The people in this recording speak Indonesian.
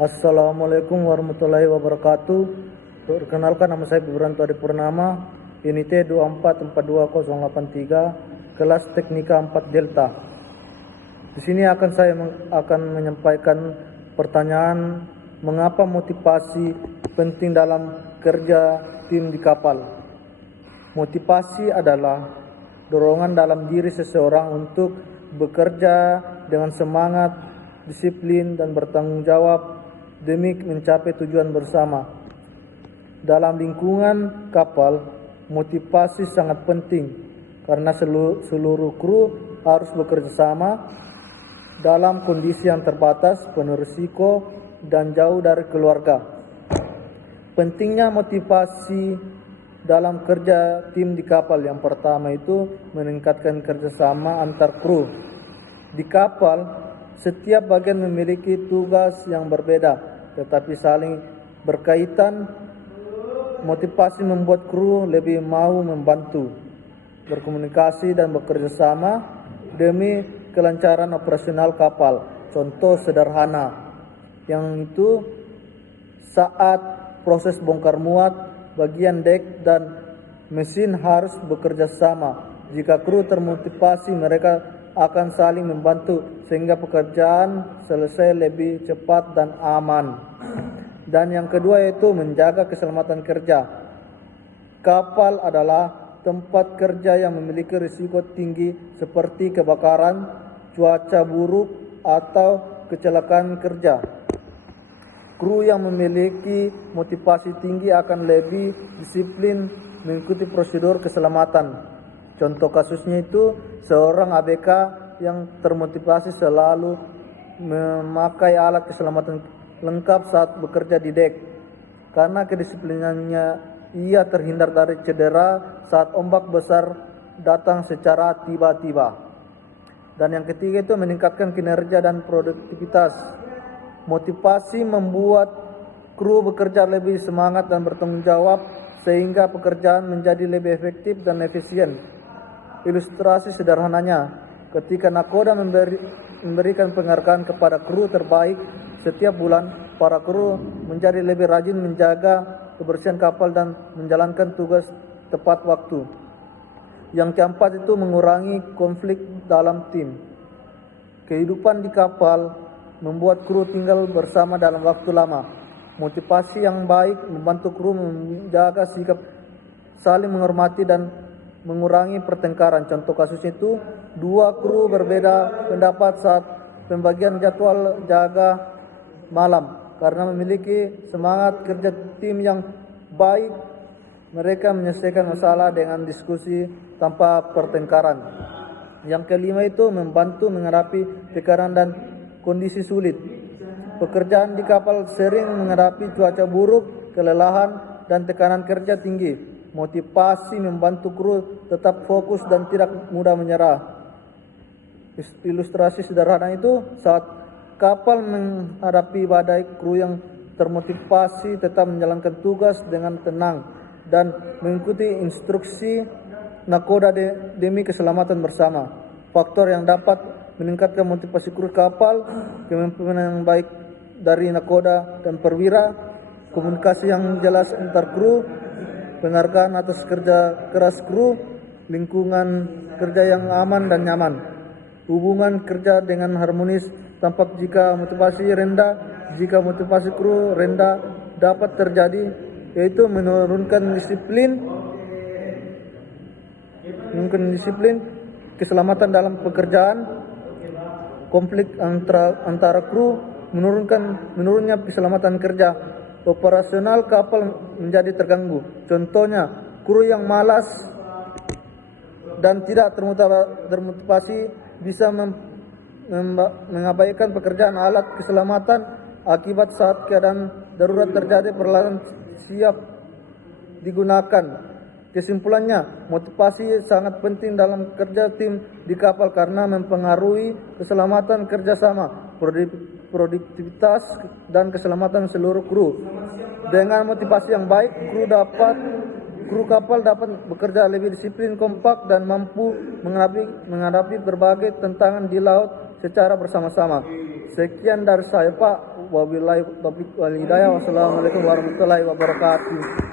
Assalamualaikum warahmatullahi wabarakatuh. Perkenalkan, nama saya Bibranto Adi Purnama, NIT 24420883, kelas Teknika 4 Delta. Di sini saya akan menyampaikan pertanyaan, mengapa motivasi penting dalam kerja tim di kapal. Motivasi adalah dorongan dalam diri seseorang untuk bekerja dengan semangat, disiplin, dan bertanggung jawab demi mencapai tujuan bersama. Dalam lingkungan kapal, motivasi sangat penting karena seluruh kru harus bekerja sama dalam kondisi yang terbatas, penuh risiko, dan jauh dari keluarga. Pentingnya motivasi dalam kerja tim di kapal, yang pertama itu meningkatkan kerjasama antar kru. Di kapal, setiap bagian memiliki tugas yang berbeda, tetapi saling berkaitan. Motivasi membuat kru lebih mau membantu, berkomunikasi, dan bekerja sama demi kelancaran operasional kapal. Contoh sederhana, yang itu saat proses bongkar muat, bagian dek dan mesin harus bekerja sama. Jika kru termotivasi, mereka akan saling membantu sehingga pekerjaan selesai lebih cepat dan aman. Dan yang kedua yaitu menjaga keselamatan kerja. Kapal adalah tempat kerja yang memiliki risiko tinggi seperti kebakaran, cuaca buruk, atau kecelakaan kerja. Kru yang memiliki motivasi tinggi akan lebih disiplin mengikuti prosedur keselamatan. Contoh kasusnya itu seorang ABK yang termotivasi selalu memakai alat keselamatan lengkap saat bekerja di dek. Karena kedisiplinannya, ia terhindar dari cedera saat ombak besar datang secara tiba-tiba. Dan yang ketiga itu meningkatkan kinerja dan produktivitas. Motivasi membuat kru bekerja lebih semangat dan bertanggung jawab sehingga pekerjaan menjadi lebih efektif dan efisien. Ilustrasi sederhananya, ketika nakoda memberikan penghargaan kepada kru terbaik setiap bulan, para kru menjadi lebih rajin menjaga kebersihan kapal dan menjalankan tugas tepat waktu. Yang keempat itu mengurangi konflik dalam tim. Kehidupan di kapal membuat kru tinggal bersama dalam waktu lama. Motivasi yang baik membantu kru menjaga sikap saling menghormati dan mengurangi pertengkaran. Contoh kasus itu, dua kru berbeda pendapat saat pembagian jadwal jaga malam. Karena memiliki semangat kerja tim yang baik, mereka menyelesaikan masalah dengan diskusi tanpa pertengkaran. Yang kelima itu membantu menghadapi tekanan dan kondisi sulit. Pekerjaan di kapal sering menghadapi cuaca buruk, kelelahan, dan tekanan kerja tinggi. Motivasi membantu kru tetap fokus dan tidak mudah menyerah. Ilustrasi sederhana itu, saat kapal menghadapi badai, kru yang termotivasi tetap menjalankan tugas dengan tenang dan mengikuti instruksi nakoda demi keselamatan bersama. Faktor yang dapat meningkatkan motivasi kru kapal, kepemimpinan yang baik dari nakoda dan perwira, komunikasi yang jelas antar kru, penghargaan atas kerja keras kru, lingkungan kerja yang aman dan nyaman. Hubungan kerja dengan harmonis tampak jika motivasi rendah. Jika motivasi kru rendah dapat terjadi, yaitu menurunkan disiplin, keselamatan dalam pekerjaan, konflik antara kru, menurunnya keselamatan kerja, operasional kapal menjadi terganggu. Contohnya, kru yang malas dan tidak termotivasi bisa mengabaikan pekerjaan alat keselamatan akibat saat keadaan darurat terjadi perlahan siap digunakan. Kesimpulannya, motivasi sangat penting dalam kerja tim di kapal karena mempengaruhi keselamatan kerjasama, produktivitas, dan keselamatan seluruh kru. Dengan motivasi yang baik, kru kapal dapat bekerja lebih disiplin, kompak, dan mampu menghadapi berbagai tantangan di laut secara bersama-sama. Sekian dari saya Pak. Wabillahi taufiq wal hidayah. Wassalamualaikum warahmatullahi wabarakatuh.